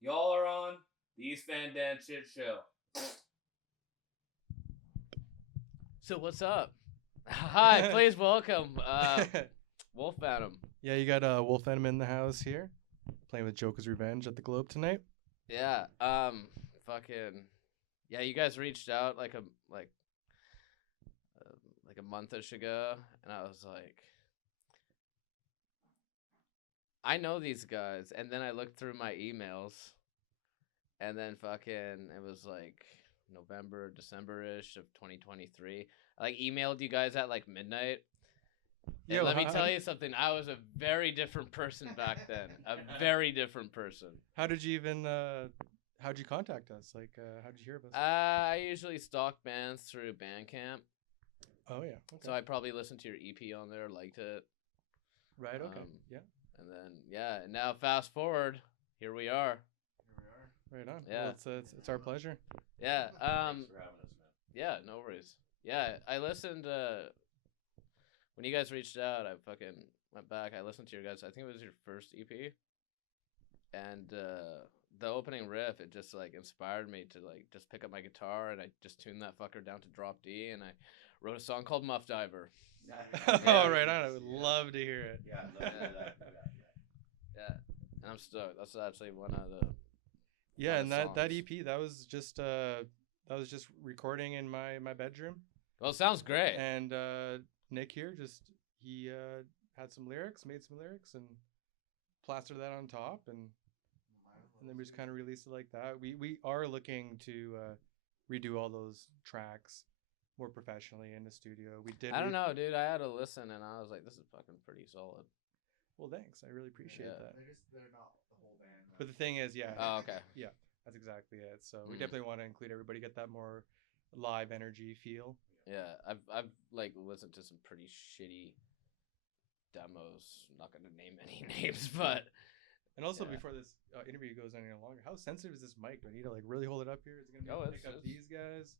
Y'all are on the East Van Dan Shit Show. So what's up? Hi, please welcome Wolf Venom. Yeah, you got Wolf Venom in the house here, playing with Joker's Revenge at the Globe tonight. Yeah, fucking, yeah. You guys reached out like a monthish ago, and I was like, I know these guys, and then I looked through my emails, and then fucking, it was like November, December-ish of 2023. I like emailed you guys at like midnight. Yeah, And well, let me tell you something. I was a very different person back then. A very different person. How did you even? How'd you contact us? Like, how'd you hear of us? I usually stalk bands through Bandcamp, Oh yeah. Okay. so I probably listened to your EP on there, liked it, Right. Okay. Yeah. and then and now fast forward, here we are. Right on. Yeah. Well, it's our pleasure. Yeah. Thanks for having us, man. Yeah. No worries. Yeah, I listened. When you guys reached out, I fucking went back. I listened to your guys. I think it was your first EP, and the opening riff, it just like inspired me to like just pick up my guitar, and I just tuned that fucker down to drop D, and I wrote a song called Muff Diver. Oh, right on. I would love to hear it. Yeah, I'd love to do that. Yeah, and I'm stoked. That's actually one of the Yeah, Lot and of that songs. EP that was just recording in my bedroom, Well, it sounds great. and Nick here he had some lyrics, made some lyrics, and plastered that on top, and then we just kind of released it like that. We are looking to redo all those tracks more professionally in the studio. We did. I don't know, dude. I had to listen, and I was like, this is fucking pretty solid. Well, thanks. I really appreciate Yeah. that. They're not the whole band. But the thing is, yeah. Oh, okay. Yeah, that's exactly it. So we Mm. definitely want to include everybody, get that more live energy feel. Yeah, I've like listened to some pretty shitty demos. I'm not gonna name any names, but And also, Yeah. before this interview goes any longer, how sensitive is this mic? Do I need to like really hold it up here? Is it gonna Oh, pick it's- up these guys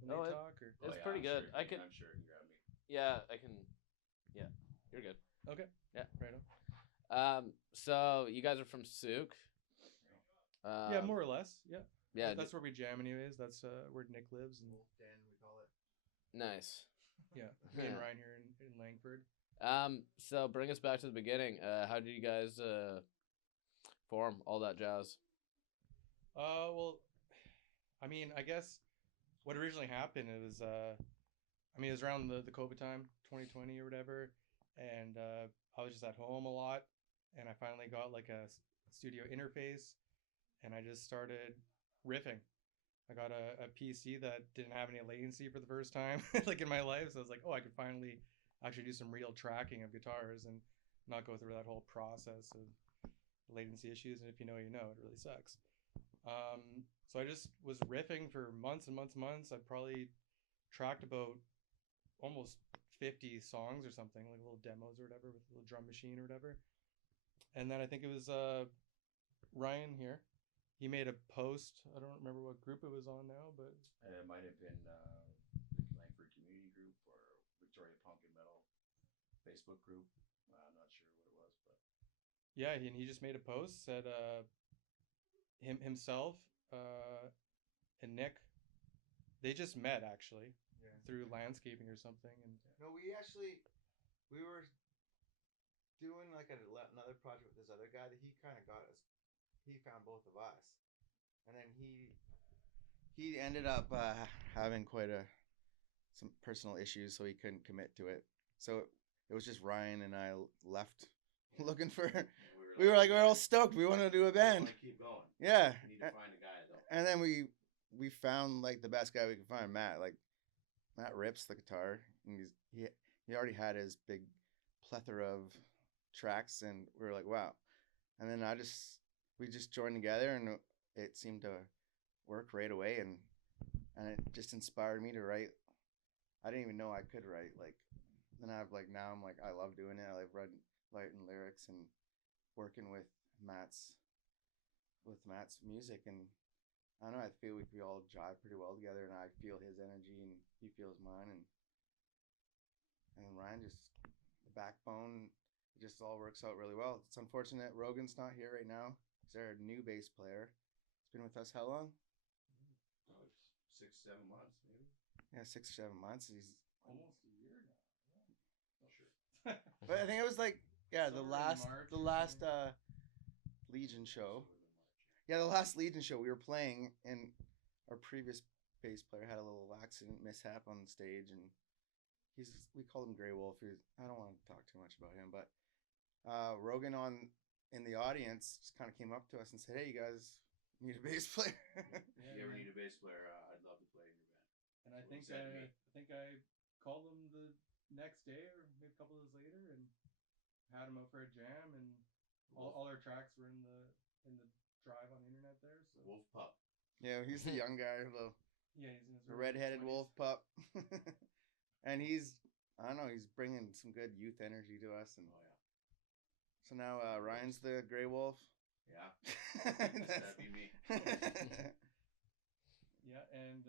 when Oh, they it- talk? Or It's Oh, yeah, pretty I'm good. Sure, I can- I'm sure it can grab me. yeah, I can. Yeah, you're good. okay, Yeah. right on. So you guys are from Sooke. Yeah, more or less. Yeah, Yeah, that's where we jam, anyways. That's where Nick lives, and Wolf Den, we call it. nice. yeah, me and Yeah. Ryan here in Langford. So bring us back to the beginning. How did you guys form all that jazz? Well, I mean, I guess what originally happened is, it was around the COVID time, 2020 or whatever, and I was just at home a lot, and I finally got like a studio interface, and I just started riffing. I got a PC that didn't have any latency for the first time, like in my life, so I was like, oh, I could finally actually do some real tracking of guitars and not go through that whole process of latency issues. And if you know, you know, it really sucks. So I just was riffing for months and months and months. I probably tracked about almost 50 songs or something, like little demos or whatever, with a little drum machine or whatever. And then I think it was Ryan here. He made a post. I don't remember what group it was on now, but It might have been the Langford Community Group or Victoria Punk and Metal Facebook group. I'm not sure what it was, but yeah, and he just made a post, said himself and Nick, they just met actually Yeah. through landscaping or something, and No, we were doing like another project with this other guy that he kind of got us. He found both of us, and then he ended up having some personal issues, so he couldn't commit to it. So it was just Ryan and I left looking for. We were like, we're all stoked. We want to do a we band. want to keep going. Yeah. We need to find a guy though. And then we found like the best guy we could find, Matt. Like Matt rips the guitar, and he already had his big plethora of tracks, and we were like, wow. And then we just joined together, and it seemed to work right away, and it just inspired me to write. I didn't even know I could write. Like then now I'm like I love doing it. I like writing lyrics and working with Matt's music, and I don't know, I feel we all jive pretty well together, and I feel his energy and he feels mine, and Ryan just the backbone. It just all works out really well. It's unfortunate Rogan's not here right now, He's our new bass player. He's been with us how long? 6, 7 months, maybe. Yeah, 6 or 7 months. He's Almost a year now. Not sure. but I think it was like the Somewhere in last March the or last something. Legion show. Somewhere in March. Yeah, the last Legion show we were playing, and our previous bass player had a little accident mishap on stage, and we called him Grey Wolf. I don't want to talk too much about him, but Rogan in the audience just kind of came up to us and said, "Hey, you guys need a bass player?" If you ever need a bass player, I'd love to play in your band. And I That's what he think said to me. I think I called him the next day or maybe a couple of days later and had him out for a jam, and all our tracks were in the drive on the internet there. So Wolf Pup. Yeah, he's the young guy, yeah, he's in his the early red-headed 20s. wolf pup, and I don't know, he's bringing some good youth energy to us, and Oh yeah. so now Ryan's the Grey Wolf. Yeah. That's- That'd be me. Yeah, and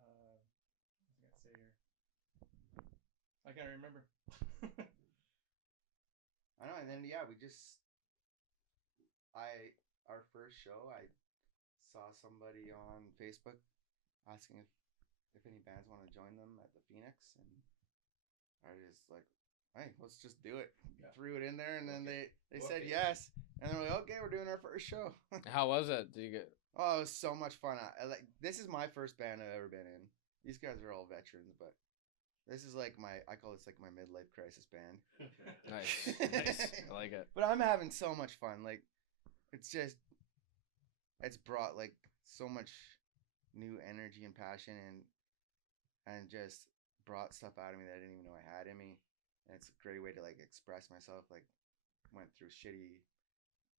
what was I gonna say here? I can't remember. I know, and then our first show, I saw somebody on Facebook asking if any bands want to join them at the Phoenix, and I just like, hey, let's just do it. Yeah. Threw it in there, and then Okay. they said Okay. yes, and they're like, okay, we're doing our first show. How was it? Did you get? Oh, it was so much fun. I like this is my first band I've ever been in. These guys are all veterans, but this is like I call this like my midlife crisis band. Nice. Nice. I like it. But I'm having so much fun. Like it's brought like so much new energy and passion and just brought stuff out of me that I didn't even know I had in me. And it's a great way to like express myself. Like went through shitty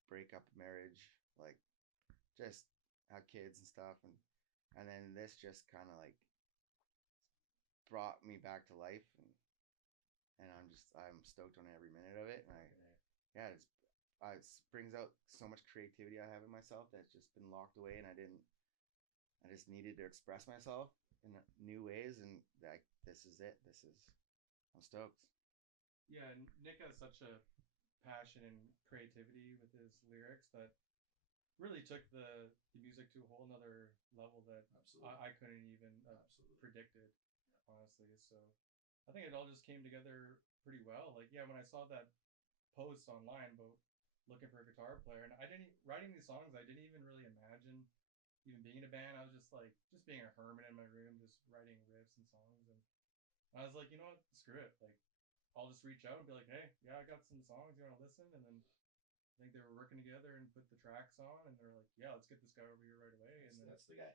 breakup marriage, like just had kids and stuff, and then this just kind of like brought me back to life, and I'm stoked on every minute of it, and it brings out so much creativity I have in myself that's just been locked away, and I just needed to express myself in new ways, and like I'm stoked. Yeah, Nick has such a passion and creativity with his lyrics that really took the music to a whole nother level that Absolutely. I couldn't even have predicted, honestly. So I think it all just came together pretty well. Like, yeah, when I saw that post online about looking for a guitar player, and writing these songs, I didn't even really imagine even being in a band. I was just being a hermit in my room, just writing riffs and songs. And I was like, you know what, screw it. Like, I'll just reach out and be like, hey, yeah, I got some songs. You want to listen? And then I think they were working together and put the tracks on, and they're like, yeah, let's get this guy over here right away. And then That's the guy.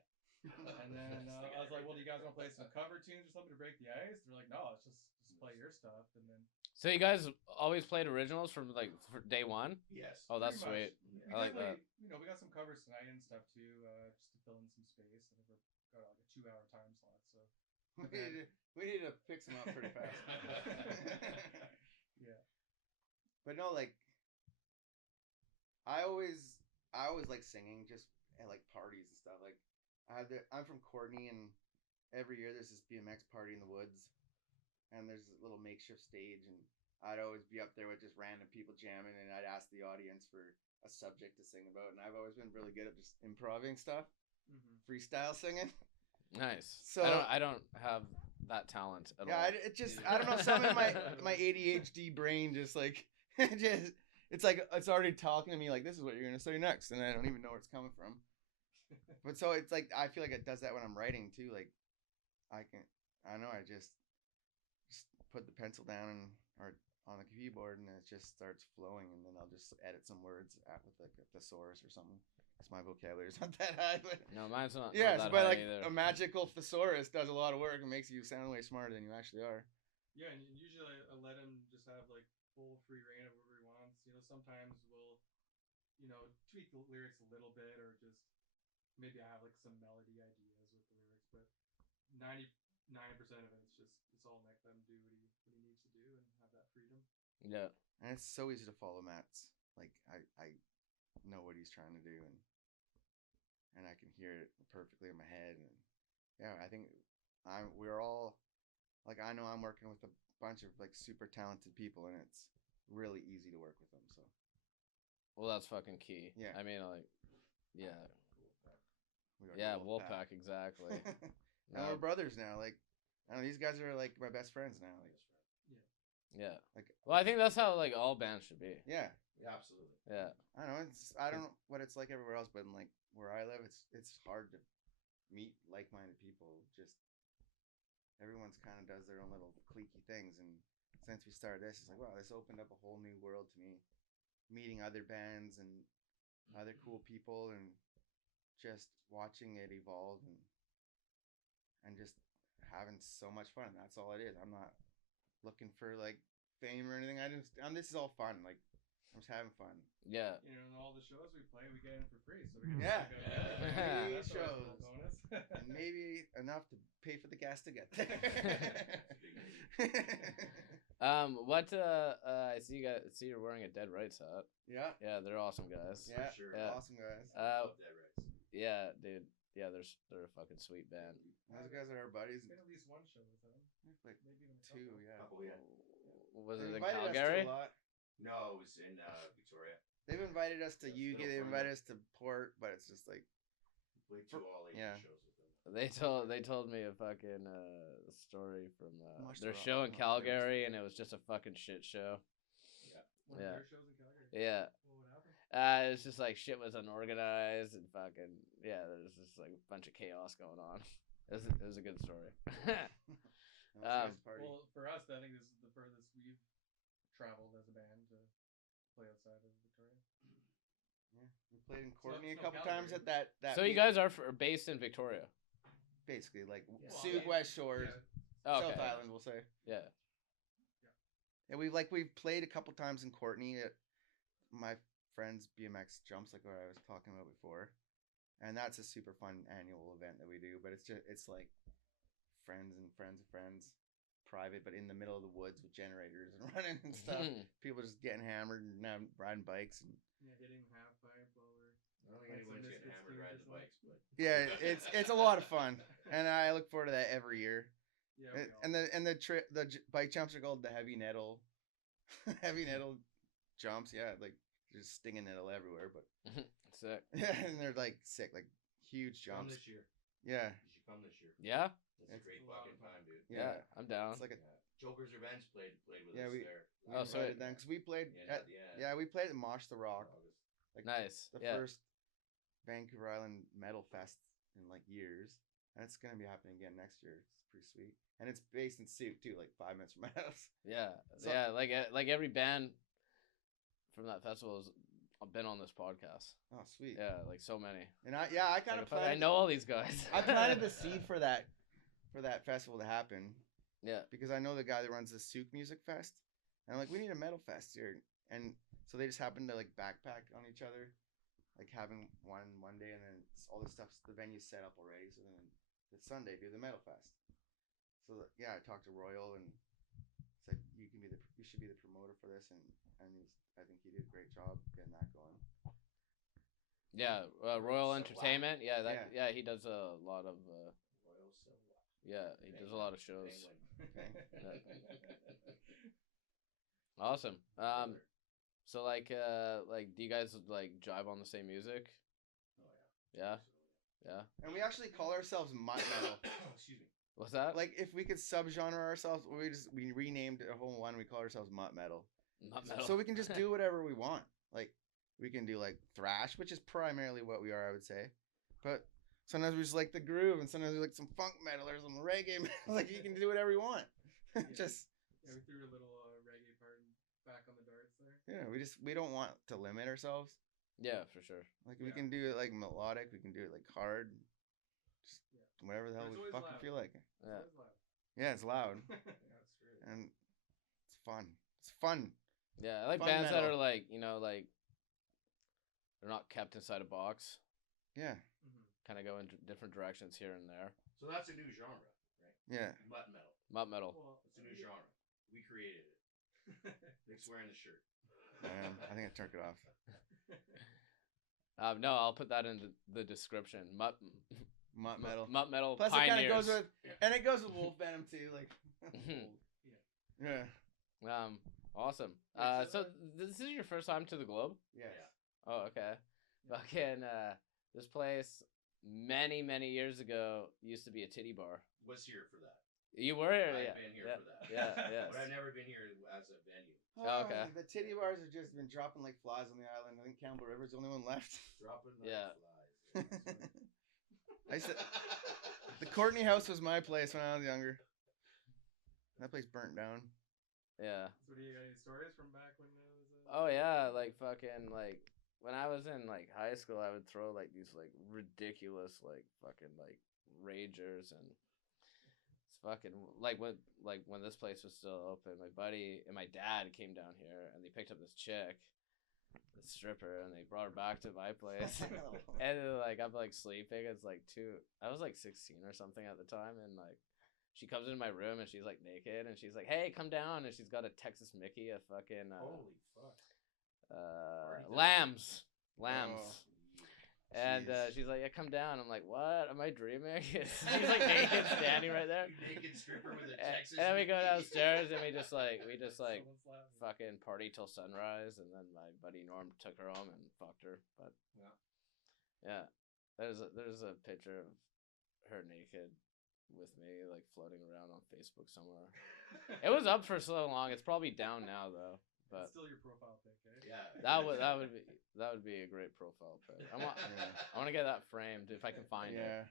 and then That's the I was guy like, well, right do you guys there. want to play some cover tunes or something to break the ice? They're like, no, let's just play your stuff. And then So you guys always played originals from like for day one? Yes. Oh, that's pretty much, sweet. we I like that. definitely, we got some covers tonight and stuff too, just to fill in some space. I think we've got like a 2-hour time slot, so We need to fix them up pretty fast. yeah. But no, like I always like singing just at like parties and stuff. Like I'm from Courtney, and every year there's this BMX party in the woods, and there's a little makeshift stage, and I'd always be up there with just random people jamming, and I'd ask the audience for a subject to sing about, and I've always been really good at just improvising stuff, freestyle singing. Nice. So I don't have that talent at all. yeah, I don't know, some of my ADHD brain just like it's like it's already talking to me like this is what you're gonna say next, and I don't even know where it's coming from. But so it's like I feel like it does that when I'm writing too. Like I just put the pencil down or on the keyboard, and it just starts flowing, and then I'll just edit some words out with like a thesaurus or something. Because my vocabulary's not that high, but No, mine's not. yeah, not that but high like either. a magical thesaurus does a lot of work and makes you sound way smarter than you actually are. Yeah, and usually I let him just have like full free reign of whatever he wants. Sometimes we'll, tweak the lyrics a little bit, or just maybe I have like some melody ideas with the lyrics, but 99% of it's all Nick. Let him do what he needs to do and have that freedom. Yeah. And it's so easy to follow Matt's. Like I know what he's trying to do, and I can hear it perfectly in my head. And yeah, I think we're all like, I know I'm working with a bunch of like super talented people, and it's really easy to work with them. So Well, that's fucking key. Yeah. I mean, like, yeah, We got yeah, the Wolfpack, exactly. And we're brothers now. Like, I don't know, these guys are like my best friends now. Like, Yeah. like Well, I think that's how like all bands should be. yeah. Yeah, absolutely. Yeah. I don't know. I don't know what it's like everywhere else, but in, like where I live, it's hard to meet like-minded people. Just everyone's kind of does their own little cliquey things, and since we started this, it's like wow, this opened up a whole new world to me. Meeting other bands and other cool people, and just watching it evolve and just having so much fun. That's all it is. I'm not looking for like fame or anything. This is all fun. Like I'm just having fun. Yeah. You know, and all the shows we play, we get in for free, so we can Yeah. check out Free that's always a shows. little bonus. And maybe enough to pay for the gas to get there. I see you're wearing a Dead Rights hat. Yeah. Yeah, they're awesome guys. Yeah. sure. Yeah. Awesome guys. Love Dead Rights. Yeah, dude. Yeah, they're a fucking sweet band. Those guys are our buddies. It's been at least one show with them. Like Maybe even a two, couple. yeah. Couple, yeah. Was it They've in invited us to Calgary? a lot. No, it was in Victoria. They've invited us to Yeah, UK. Little They've Furman. invited us to Port, but it's just like Played 2 all Asian yeah. shows with them. They told me a fucking story from Much their the show in rock- Calgary, and it was just a fucking shit show. One Yeah. of their shows in Calgary. Yeah. Well, what happened? It's just like shit was unorganized and fucking yeah. There's just like a bunch of chaos going on. It was a good story. no, it's a nice party. Well, for us, I think this is the furthest we've traveled as a band to play outside of Victoria. Yeah, we played in not- Courtney it's a not couple times Calgary. at that. So you guys are based in Victoria? basically like Yeah. Sooke West Shores, Oh, South okay. Island, we'll say. Yeah. And we've played a couple times in Courtney at my friend's BMX jumps, like what I was talking about before, and that's a super fun annual event that we do. But it's like friends and friends of friends, private, but in the middle of the woods with generators and running and stuff. People just getting hammered and riding bikes and Yeah, hitting half pipe while we're. I don't think Like anyone's some getting Misfits hammered tunes riding or the bikes, but yeah, it's a lot of fun, and I look forward to that every year. Yeah. we And all- the bike jumps are called the heavy nettle, heavy nettle jumps. Yeah, like there's stinging nettle everywhere, but Sick. yeah, and they're like sick, like huge come jumps. this year. Yeah, You should come this year. Yeah. It's a It's great a lot fucking of fun. time, dude. Yeah. I'm down. it's like a Yeah. Joker's Revenge played with Yeah, us we- there. we Oh, invited sweet. them because we played Yeah, at at the end. yeah we played at Mosh the Rock, August. like Nice. the Yeah. first Vancouver Island metal fest in like years, and it's gonna be happening again next year. It's pretty sweet, and it's based in Sooke too, like 5 minutes from my house. Yeah. So- Yeah. Like every band from that festival has been on this podcast. Oh, sweet. Yeah. Like so many. And I kind of Like, I know all these guys. I planted the seed for that festival to happen Yeah. because I know the guy that runs the Sooke Music Fest, and I'm like, we need a metal fest here, and so they just happened to like backpack on each other, like having one day, and then all this stuff's the venue's set up already, so then the Sunday do the metal fest. So yeah, I talked to Royal and said you should be the promoter for this, and I think he did a great job getting that going. Yeah. Royal So Entertainment. Yeah. Yeah. He does a lot of. Royal Silva. Yeah. He does a lot of shows. Penguin. Awesome. So like do you guys like jive on the same music? Oh yeah. Yeah. Yeah. And we actually call ourselves MUTT Metal. Excuse me. What's that? Like if we could subgenre ourselves, we renamed a whole one. We call ourselves MUTT Metal, Not metal. so we can just do whatever we want. Like we can do like thrash, which is primarily what we are, I would say. But sometimes we just like the groove, and sometimes we like some funk metal or some reggae metal. Like you can do whatever you want. Just Yeah, we threw a little reggae part back on the darts there. we don't want to limit ourselves. Yeah, for sure. Like we Yeah. can do it like melodic, we can do it like hard, just Yeah. whatever the hell It's we always fucking loud. feel like. Yeah. It's loud. Yeah, it's loud Yeah, it's true. and it's fun. It's fun. Yeah, I like Fun bands that metal. are like, like they're not kept inside a box. Yeah, Kind of go in different directions here and there. So that's a new genre, right? yeah. Mutt metal. Mutt metal. Well, It's a new genre. We created it. Nick's wearing the shirt. I think I turned it off. No, I'll put that in the description. Mutt Metal. Mutt metal Plus, it kind of pioneers. goes with, and it goes with Wolf Venom too. Like, yeah, Awesome. Yeah, So so, this is your first time to the Globe? yes. Oh, okay. Fucking this place many years ago used to be a titty bar. Was here for that. You were here, I've yeah. been here yeah. for that. Yeah, yes. But I've never been here as a venue. Oh, okay. The titty bars have just been dropping like flies on the island. I think Campbell River's the only one left. Dropping like Yeah. flies. I said the Courtney house was my place when I was younger. That place burnt down. Yeah. So, do you got any stories from back when it was? Oh yeah, like fucking like when I was in like high school, I would throw like these like ridiculous like fucking like ragers, and it's fucking like when this place was still open, my buddy and my dad came down here and they picked up this chick, the stripper, and they brought her back to my place. And then, like I'm like sleeping. It's like I was like 16 or something at the time, and like she comes into my room and she's like naked and she's like, "Hey, come down!" And she's got a Texas Mickey, a fucking Holy fuck. lambs. Oh, And jeez. she's like, "Yeah, come down." I'm like, "What? Am I dreaming?" She's like naked, standing right there. Naked stripper with a And Texas. then we go Mickey. downstairs and we just like Someone's laughing. fucking party till sunrise, and then my buddy Norm took her home and fucked her. But yeah, there's a picture of her naked with me like floating around on Facebook somewhere. It was up for so long. It's probably down now though. But It's still your profile pic, eh? Yeah. that would be a great profile pic. I want to get that framed if I can find it. Yeah.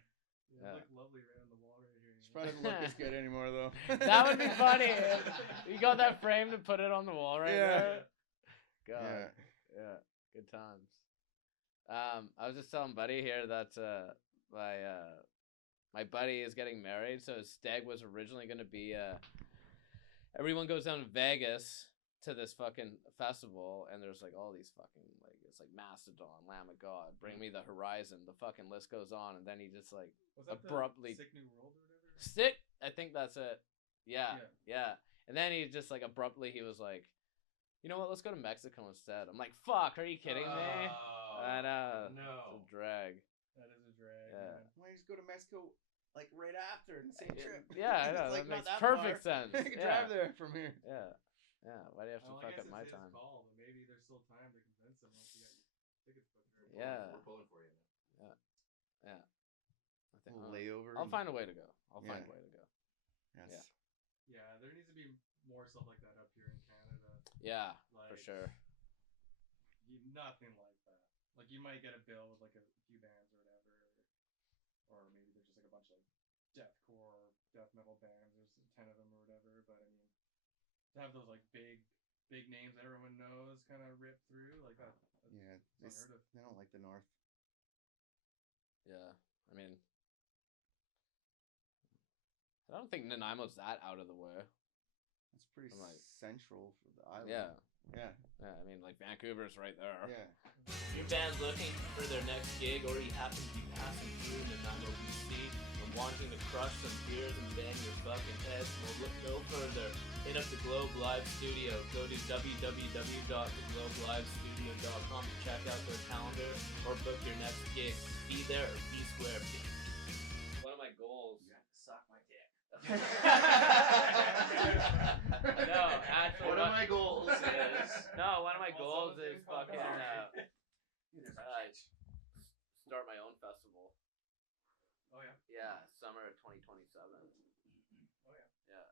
You Yeah. look lovely right on the wall right here. She probably doesn't look as good anymore though. That would be funny. You got that framed and put it on the wall right Yeah. there. God, yeah, good times. I was just telling Buddy here that my buddy is getting married, so his stag was originally going to be everyone goes down to Vegas to this fucking festival, and there's like all these fucking like it's like Mastodon, Lamb of God, Bring Me the Horizon, the fucking list goes on, and then he just like Was that abruptly the Sick New World or whatever? stick. I think that's it. Yeah. And then he just like abruptly he was like, "You know what? Let's go to Mexico instead." I'm like, "Fuck, are you kidding me?" I know. No. It's a drag. That is a drag. Yeah. man. Why don't you just go to Mexico like right after in the same trip? Yeah, I know. It's, like, That not makes that perfect far. sense. I can Yeah. drive there from here. Yeah. Why do you have to Well, I fuck guess up my it's his time? call, but maybe there's still time to convince him once you got your tickets booked. Right? Yeah. We're pulling for you, man. Yeah. I think Little layover. I'll find a way to go. I'll find Yeah. a way to go. Yes. Yeah, there needs to be more stuff like that up here in Canada. Yeah, Like, for sure. Nothing like that. Like you might get a bill with like a few bands or whatever, or maybe there's just like a bunch of deathcore, death metal bands. There's 10 of them or whatever. But I mean, to have those like big names that everyone knows kind of rip through like that. Yeah. It's unheard of. They don't like the North. Yeah. I mean, I don't think Nanaimo's that out of the way. It's pretty I'm like- central for the island. Yeah. Yeah. Yeah, I mean, like Vancouver's right there. Yeah. Your band's looking for their next gig, or you happen to be passing through Nanaimo, BC, and wanting to crush some beers and bang your fucking heads, well, look no further. Hit up the Globe Live Studio. Go to www.theglobalivesstudio.com to check out their calendar or book your next gig. Be there or be square. One of my goals. You have to suck my dick. No, actually, One of my goals is. No, one of my Also goals the is same call. fucking There's a bitch. start my own festival. Oh yeah. Yeah, summer of 2027. Oh yeah. Yeah.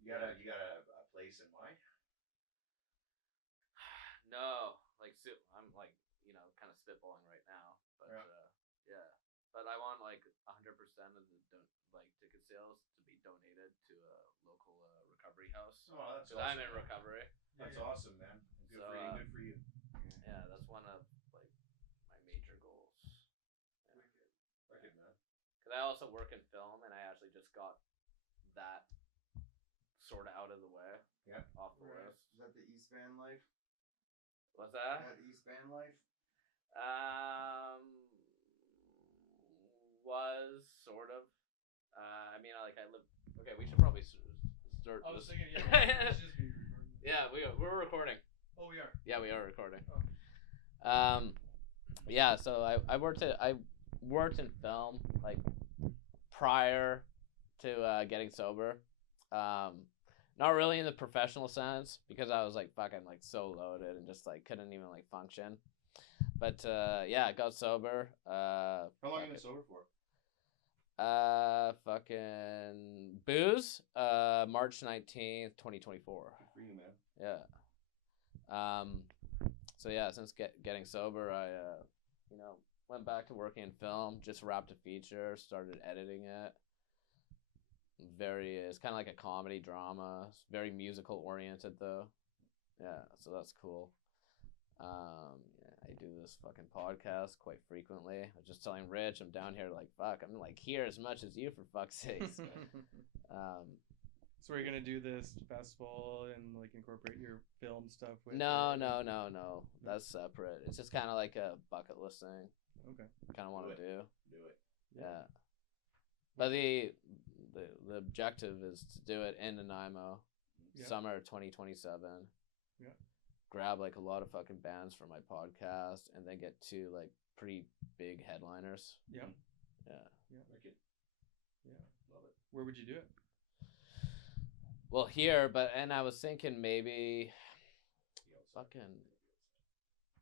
You got a place in mind? No, like I'm like kind of spitballing right now, but Yeah. But I want like 100% of the ticket sales to be donated to a local recovery house. Oh, that's Because awesome. I'm in recovery. That's Yeah. awesome, man. Good So, for you. Good for you. Yeah, that's one of like my major goals. Wicked, man. Because I also work in film, and I actually just got that sort of out of the way. Yeah. Off the Right. list. Is that the East Van life? What's Is that? that the East Van life? Was sort of. I mean, I live. Okay, we should probably start. I was this- thinking, yeah, let's just be recording. Yeah, we're recording. Oh, we are. Yeah, we are recording. Oh. Yeah. So I worked in film like prior to getting sober. Not really in the professional sense because I was like fucking like so loaded and just like couldn't even like function. But yeah, I got sober. How long have you been sober for? Fucking booze. March 19th, 2024. Good for you, man. Yeah. So yeah, since getting sober, I you know, went back to working in film. Just wrapped a feature, started editing it. It's kind of like a comedy drama. It's very musical oriented though. Yeah, so that's cool. Yeah, I do this fucking podcast quite frequently. I was just telling Rich, I'm down here like fuck. I'm like here as much as you for fuck's sakes. So we're gonna do this festival and like incorporate your film stuff with No, it? no. That's separate. It's just kind of like a bucket list thing. Okay. Kind of want to do. Do it. Yeah. But the objective is to do it in Nanaimo, Yeah. summer 2027. Yeah. Grab like a lot of fucking bands for my podcast, and then get two like pretty big headliners. Yeah. Yeah. Like it. Yeah. Love it. Where would you do it? Well, here, and I was thinking maybe fucking.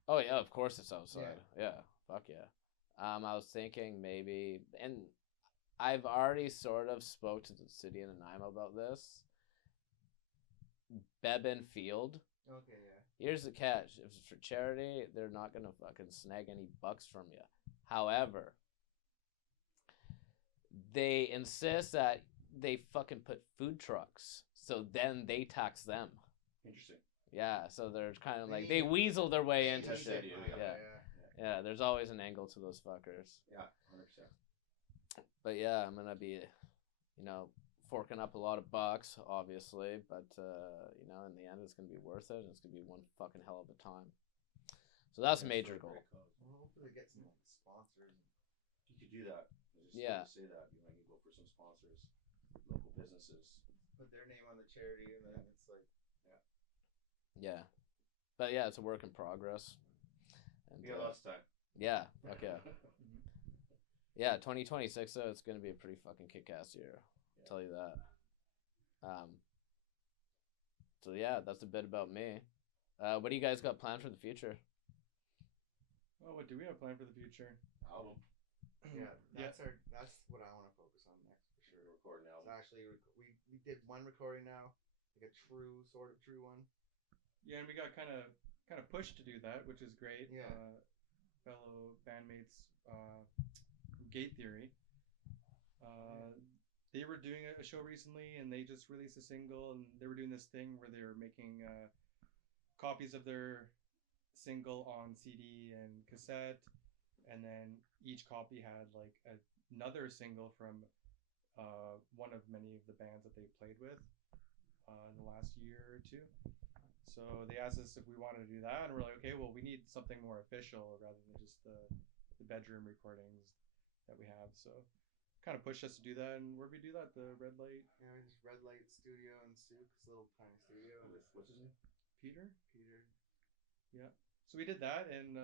Oh yeah, of course it's outside. Yeah, fuck yeah. I was thinking maybe, and I've already sort of spoke to the city of Nanaimo about this. Bebin Field. Okay, yeah. Here's the catch: if it's for charity, they're not gonna fucking snag any bucks from you. However, they insist that they fucking put food trucks, so then they tax them. Interesting. Yeah, so they're kind of like they weasel their way into That's shit. it, Yeah, there's always an angle to those fuckers. Yeah, 100%. But yeah, I'm gonna be, you know, forking up a lot of bucks, obviously. But you know, in the end, it's gonna be worth it. And it's gonna be one fucking hell of a time. So that's a major goal. Well, hopefully get some like sponsors. You could do that. Yeah. Say that. You might go for some sponsors, local businesses. Put their name on the charity, and then it's like, Yeah, but yeah, it's a work in progress. And, You got lots of time. Yeah, okay. Yeah, 2026 though, it's gonna be a pretty fucking kick-ass year. I'll tell you that. So yeah, that's a bit about me. What do you guys got planned for the future? Oh, what do we have planned for the future? Album. yeah, that's what I want to focus on next for sure. Recording So album. actually, we did one recording now, like a sort of true one. Yeah, and we got kind of pushed to do that, which is great. Yeah. Fellow bandmates, Gate Theory. They were doing a show recently, and they just released a single, and they were doing this thing where they were making copies of their single on CD and cassette, and then each copy had like another single from one of many of the bands that they played with in the last year or two. So they asked us if we wanted to do that, and we're like, okay, well, we need something more official rather than just the bedroom recordings that we have. So kind of pushed us to do that, and where we do that, the Red Light. Yeah, we just Red Light Studio in Sooke's little tiny studio. With, what's his name? Peter. Yeah. So we did that, and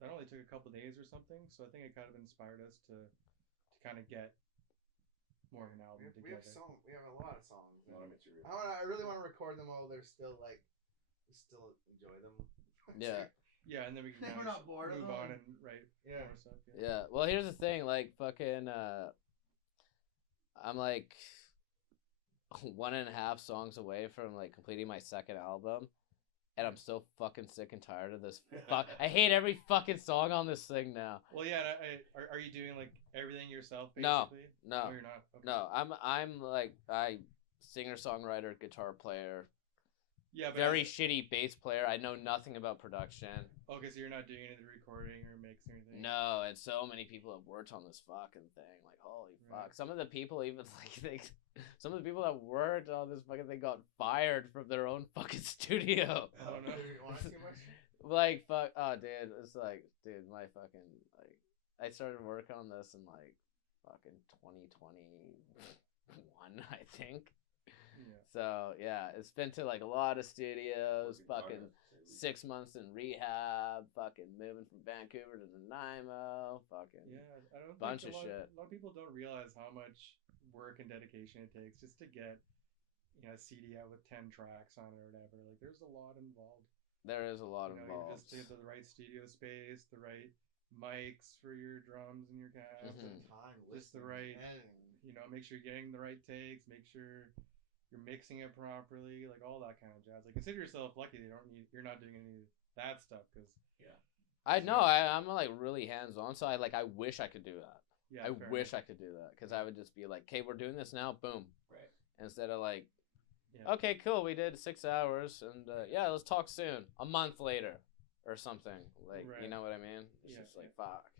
that only took a couple days or something. So I think it kind of inspired us to kind of get more of an album We have together. we have a lot of songs. A lot of material. I really want to record them all. They're still like, we still enjoy them. Yeah. Yeah, and then we can We're kinda not bored of move them. on and write Yeah. more stuff. Yeah. Well, here's the thing. Like fucking, I'm like 1.5 songs away from like completing my second album, and I'm still fucking sick and tired of this. I hate every fucking song on this thing now. Well, yeah. And are you doing like everything yourself? No, Basically? no. Oh, you're not. Okay. No, I'm like singer songwriter, guitar player, Yeah, but very shitty bass player. I know nothing about production. okay, so you're not doing any of the recording or mixing or anything. No, and so many people have worked on this fucking thing. Like, holy fuck! Right. Some of the people even some of the people that worked on this fucking thing got fired from their own fucking studio. Oh no. You want to see much? Like, fuck! Oh, dude, it's like, dude, my fucking like, I started working on this in like fucking 2021, I think. Yeah. So yeah, it's been to like a lot of studios, fucking 6 months in rehab, fucking moving from Vancouver to Nanaimo, fucking Yeah, I don't bunch think of shit. A lot of people don't realize how much work and dedication it takes just to get CD out with 10 tracks on it or whatever. Like there's a lot involved. There is a lot You involved. just get the right studio space, the right mics for your drums and your cats, Mhm. and Time, just the listening, right, editing. make sure you're getting the right takes, make sure you're mixing it properly, like all that kind of jazz. Like consider yourself lucky you're not doing any of that stuff because Yeah. I know I'm like really hands on, so I wish I could do that. yeah, I fair wish enough. I could do that because I would just be like, "Okay, we're doing this now." Boom. Right. Instead of like, Yeah. "Okay, cool, we did 6 hours, and yeah, let's talk soon." A month later, or something. Like, you Right. know what I mean? It's Yeah, just like fuck.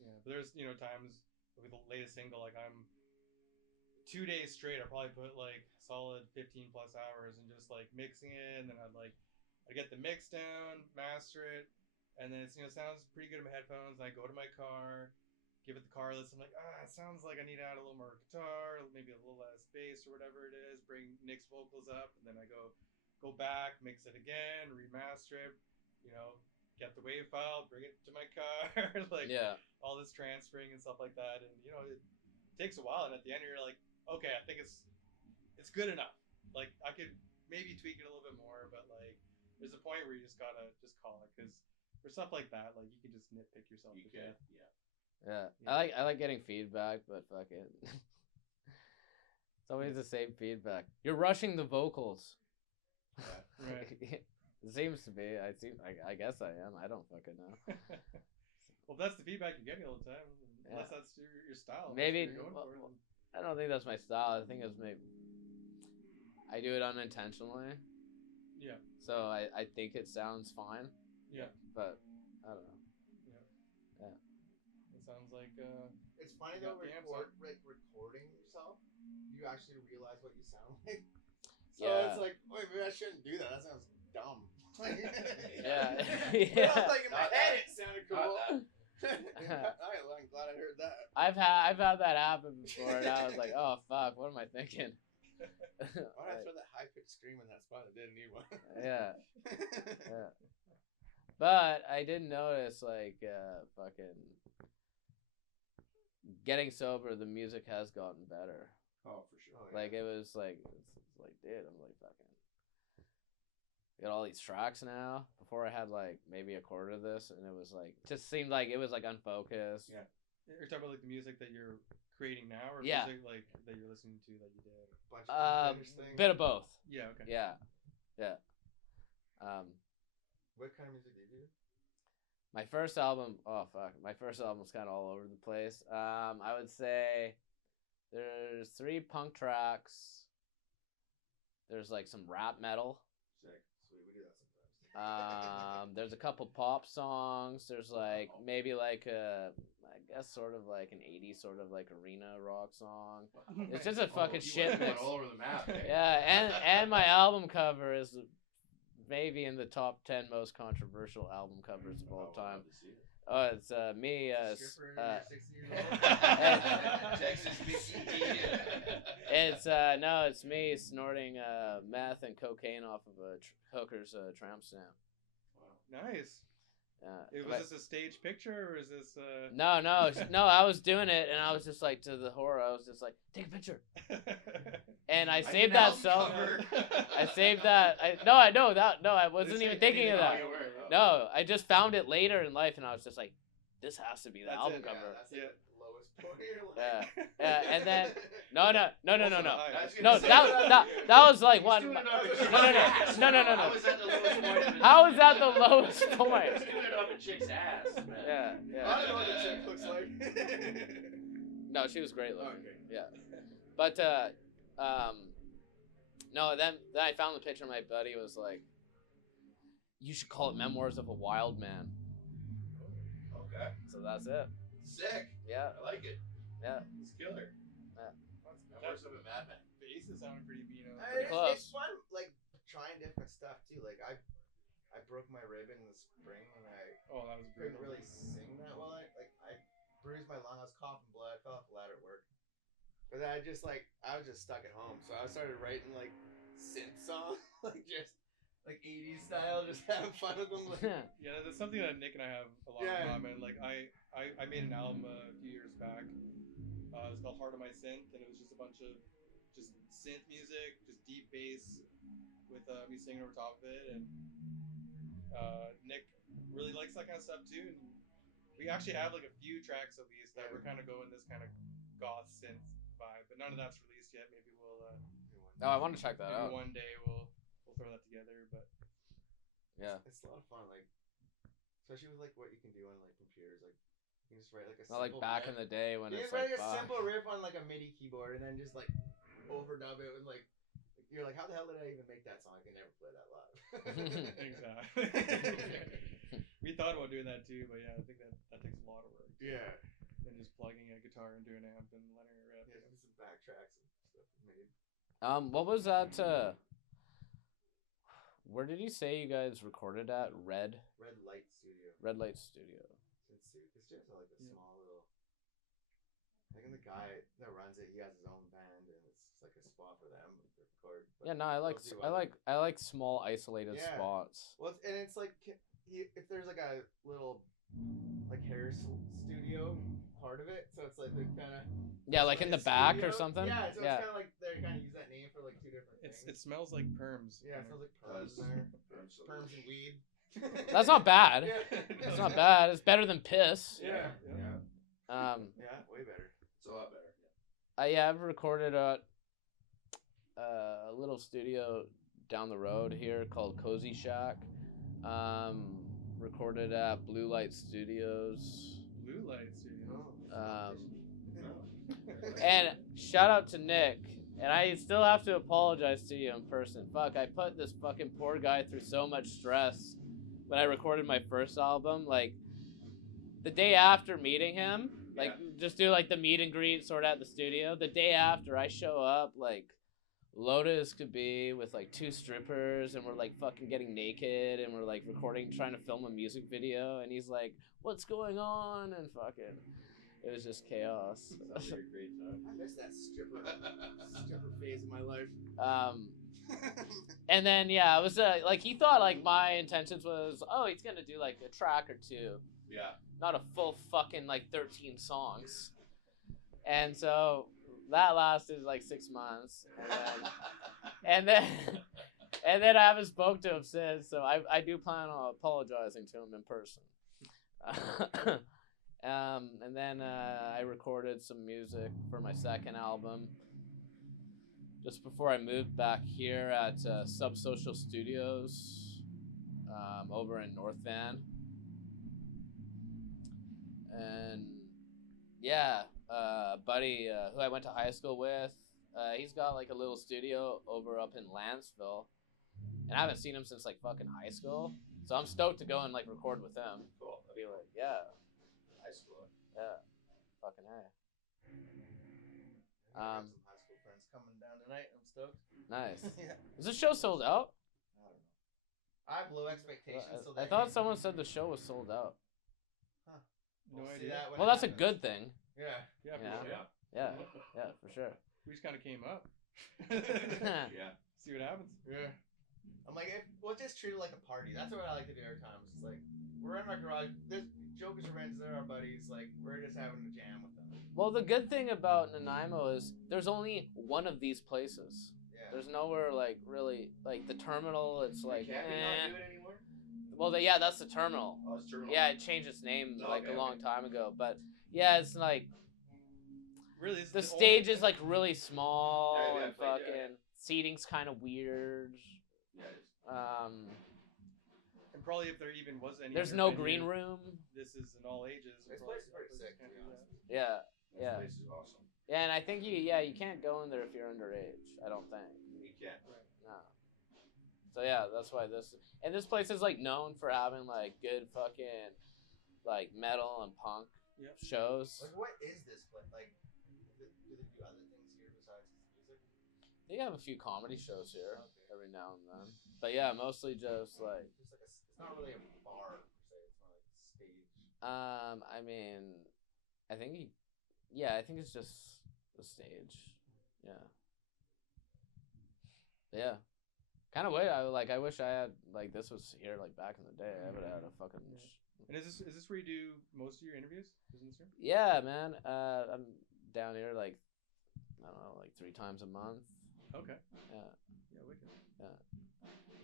Yeah, but there's times with the latest single, like I'm 2 days straight. I probably put like solid 15 plus hours and just like mixing it, and then I'd get the mix down, master it, and then it's sounds pretty good in my headphones. And I go to my car, give it the car list. I'm like, it sounds like I need to add a little more guitar, maybe a little less bass or whatever it is. Bring Nick's vocals up, and then I go back, mix it again, remaster it. You know, get the wave file, bring it to my car, like Yeah. all this transferring and stuff like that. And it takes a while, and at the end you're like, okay, I think it's good enough. Like I could maybe tweak it a little bit more, but like there's a point where you just gotta just call it because for stuff like that, like you can just nitpick yourself You to could. death. Yeah. Yeah. Yeah. I like getting feedback, but fuck it. It's always the same feedback. You're rushing the vocals. Right. It seems to be. I guess I am. I don't fucking know. Well, if that's the feedback you're getting all the time, unless Yeah. that's your style, Maybe that's what you're going for. I don't think that's my style. I think it's maybe I do it unintentionally. Yeah. So I think it sounds fine, Yeah. but I don't know. Yeah. It sounds like It's funny You though, got the amps recording yourself, you actually realize what you sound like. So Yeah. it's like, wait, maybe I shouldn't do that. That sounds dumb. Yeah. But Yeah. I was like in my Not head, that. it sounded Not cool. that. I'm glad I heard that. I've had that happen before, and I was like, oh fuck, what am I thinking? Why did I throw that high pitched scream in that spot? I didn't need one. Yeah. Yeah. But I did notice, like, fucking getting sober, the music has gotten better. Oh, for sure. Like, it was like, it's like, dude, I'm like, fucking. Got all these tracks now. Before I had like maybe a quarter of this, and it was like just seemed like it was like unfocused. Yeah. You're talking about like the music that you're creating now, or Yeah. music like that you're listening to that you did. Bunch of unfinished things. Bit of both. Yeah. Okay. Yeah. What kind of music do you do? My first album. Oh fuck. My first album was kind of all over the place. I would say there's 3 punk tracks. There's like some rap metal. Sick. Sweet. We do that sometimes. There's a couple pop songs. There's like maybe like I guess sort of like an 80s sort of like arena rock song. It's just a fucking you shit went mix. all over the map. Eh? Yeah, and my album cover is maybe in the top 10 most controversial album covers of all Oh, I'd time. love to see it. Oh, it's me. Stripper, you're 60 years old. Texas Mickey. It's no, it's me snorting meth and cocaine off of a hooker's tramp stamp. Wow. Nice. Was But- this a stage picture, or is this? No, I was doing it, and I was just like to the whore. I was just like, take a picture, and I saved that self. I saved that. I wasn't even thinking of that. No, I just found it later in life, and I was just like, this has to be the That's album it, cover. Yeah, that's like Yeah. the lowest point of your life. Yeah, and then no. That's No, that was like one. No. I was at the lowest point. Of How was that the lowest I point? was doing it up a chick's ass, man. Yeah. I don't know what the chick looks like. No, she was great looking. Okay. Yeah, but no. Then I found the picture. My buddy was like, "You should call it Memoirs of a Wild Man." Okay. So that's it. Sick. Yeah. I like it. Yeah. It's killer. Memoirs of a Madman. Bases sounded pretty mean. close. It's fun, like trying different stuff too. Like I broke my rib in the spring, and I that was couldn't brutal. really sing that well. I bruised my lung. I was coughing blood. I fell off the ladder at work. But then I was just stuck at home, so I started writing like synth songs, like just like 80s style, just having fun with them. Like, Yeah, that's something that Nick and I have a lot Yeah. in common. Like I made an album a few years back. It was called Heart of My Synth, and it was just a bunch of just synth music, just deep bass with me singing over top of it, and Nick really likes that kind of stuff too. And we actually have like a few tracks at least that we're kind of going this kind of goth synth vibe, but none of that's released yet. Maybe we'll Oh, I want to check that maybe out. one day we'll throw that together. But Yeah. It's a lot of fun, like especially with like what you can do on like computers. Like you can just write like a Not like simple back riff. in the day when You it's can write like a fuck. simple riff on like a MIDI keyboard and then just like overdub it with like you're like, how the hell did I even make that song? I can never play that live. exactly. We thought about doing that too, but yeah, I think that takes a lot of work. Yeah. Than just plugging a guitar into an amp and letting it rip. Yeah, some backtracks and stuff made. What was that? Where did you say you guys recorded at? Red Light Studio. Red Light Studio. It's Sooke. It's just like a small little. I think the guy that runs it, he has his own band, and it's like a spot for them to record. Yeah, no, I like small isolated spots. Well, it's like if there's like a little like hair studio part of it, so it's like the kind of like in the back or something. Yeah, so it's kind of like they kind of use that name for like two different things. It smells like perms. Yeah, it smells like perms in there. Perms and weed. That's not bad. Yeah. It's not bad. It's better than piss. Yeah. Yeah, way better. It's a lot better. I've recorded at a little studio down the road here called Cozy Shack. Recorded at Blue Light Studios. Blue Light Studio. And shout out to Nick. And I still have to apologize to you in person. Fuck, I put this fucking poor guy through so much stress when I recorded my first album. Like, the day after meeting him, like, just do, like, the meet and greet sort of at the studio. The day after, I show up, like, loaded as could be with, like, 2 strippers, and we're, like, fucking getting naked, and we're, like, recording, trying to film a music video, and he's like, what's going on? And fucking... It was just chaos. Sounds like a great time. I miss that stripper phase of my life. And then I was like, he thought like my intentions was, oh, he's gonna do like a track or 2. Yeah. Not a full fucking like 13 songs. And so that lasted like 6 months, and then I haven't spoke to him since. So I do plan on apologizing to him in person. And then I recorded some music for my second album just before I moved back here at Subsocial Studios over in North Van. And buddy who I went to high school with, he's got like a little studio over up in Lanceville, and I haven't seen him since like fucking high school, so I'm stoked to go and like record with him. Cool. Be like, yeah. High school. Yeah, fucking A. I got some high school friends coming down tonight. I'm stoked. Nice. Yeah. Is the show sold out? I don't know. I have low expectations. I thought someone said the show was sold out. Huh. No We'll idea. That when Well, it that's a happens. good thing. Yeah, Yeah. for sure. Yeah, for sure. We just kind of came up. Yeah. See what happens. Yeah. I'm like, we'll just treat it like a party. That's what I like to do every time. It's just like, we're in our garage. This Jokers are friends. They're our buddies. Like, we're just having a jam with them. Well, the good thing about Nanaimo is there's only one of these places. Yeah. There's nowhere like really like the terminal. It's like, Can't we not do it anymore? Well, that's the terminal. Oh, it's terminal. Yeah, it changed its name like Okay, a long time ago. But yeah, it's like Really, the stage is like really small Yeah, and fucking seating's kind of weird. Yeah, it is. And probably if there even was any. There's other no venue, green room. This is an all ages. This place is pretty sick, to be honest. Yeah, This yeah, place is awesome. yeah. And I think you can't go in there if you're underage. I don't think. You can't. No. So yeah, that's why this place is like known for having like good fucking like metal and punk shows. Like, what is this place? Like, do they do other things here besides music? They have a few comedy shows here every now and then, but yeah, mostly just like. It's not really a bar per se. It's not like a stage. I mean, I think it's just the stage. Yeah. Yeah. Kind of way I wish I had like this was here like back in the day. I would have had a fucking. And is this where you do most of your interviews? Isn't this here? Yeah, man. I'm down here like I don't know, like 3 times a month. Okay. Yeah. Yeah, wicked.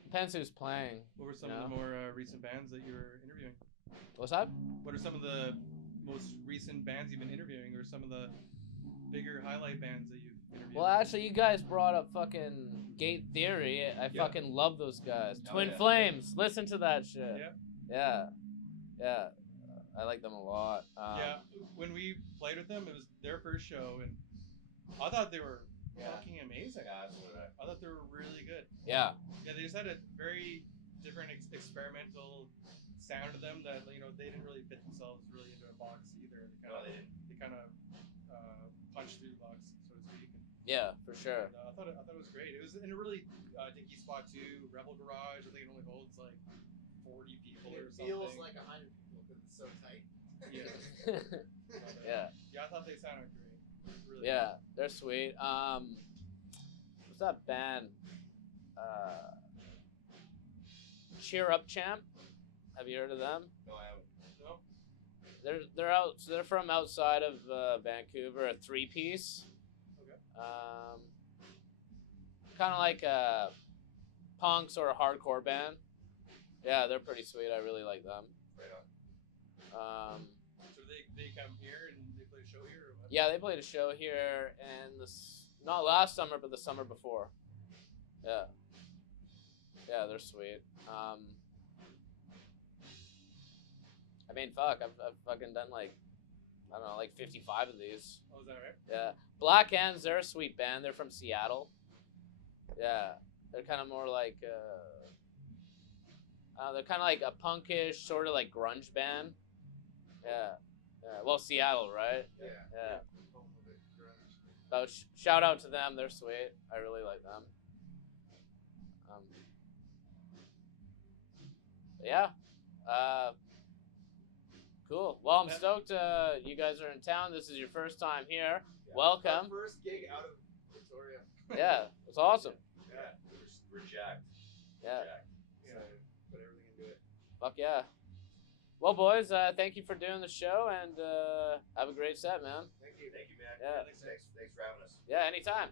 Depends who's playing. What were some you of the know? more recent bands that you were interviewing? What's that? What are some of the most recent bands you've been interviewing, or some of the bigger highlight bands that you've interviewed? Well, actually, you guys brought up fucking Gate Theory. I Yeah. fucking love those guys. Oh, Twin yeah. Flames. Listen to that shit. Yeah. Yeah. I like them a lot. Yeah, when we played with them, it was their first show, and I thought they were Yeah. fucking amazing. Yeah, that's what I. I thought they were really good. Yeah. Yeah, they just had a very different experimental sound to them that they didn't really fit themselves really into a box either. They kind of punched through the box, so to speak. Yeah, for sure. And, I thought it was great. It was in a really dinky spot too. Rebel Garage. I think it only holds like 40 people or something. Feels like 100 people because it's so tight. Yeah. Yeah. Yeah, I thought they sounded great. Really Yeah, they're sweet. What's that band? Cheer Up Champ. Have you heard of them? No, I haven't. good. No? They're from outside of Vancouver. A 3-piece. Okay. Kind of like a punks or a hardcore band. Yeah, they're pretty sweet. I really like them. Right on. So they come here and they play a show here, or what? Yeah, they played a show here, and not last summer, but the summer before. Yeah. Yeah, they're sweet. I mean, fuck, I've fucking done like, I don't know, like 55 of these. Oh, is that right? Yeah. Black Hands, they're a sweet band. They're from Seattle. Yeah. They're kind of more like, they're kind of like a punkish, sort of like grunge band. Yeah. Yeah. Well, Seattle, right? Yeah. Yeah. Home of it, grunge. So shout out to them. They're sweet. I really like them. Yeah. Cool. Well, I'm stoked you guys are in town. This is your first time here. Yeah. Welcome. Our first gig out of Victoria. Yeah, it's awesome. Yeah, we're jacked. Yeah. Jacked. So put everything into it. Fuck yeah. Well, boys, thank you for doing the show, and have a great set, man. Thank you. Thank you, man. Yeah. Thanks for having us. Yeah, anytime.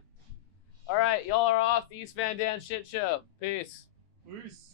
All right, y'all are off the East Van Dan Shit Show. Peace. Peace.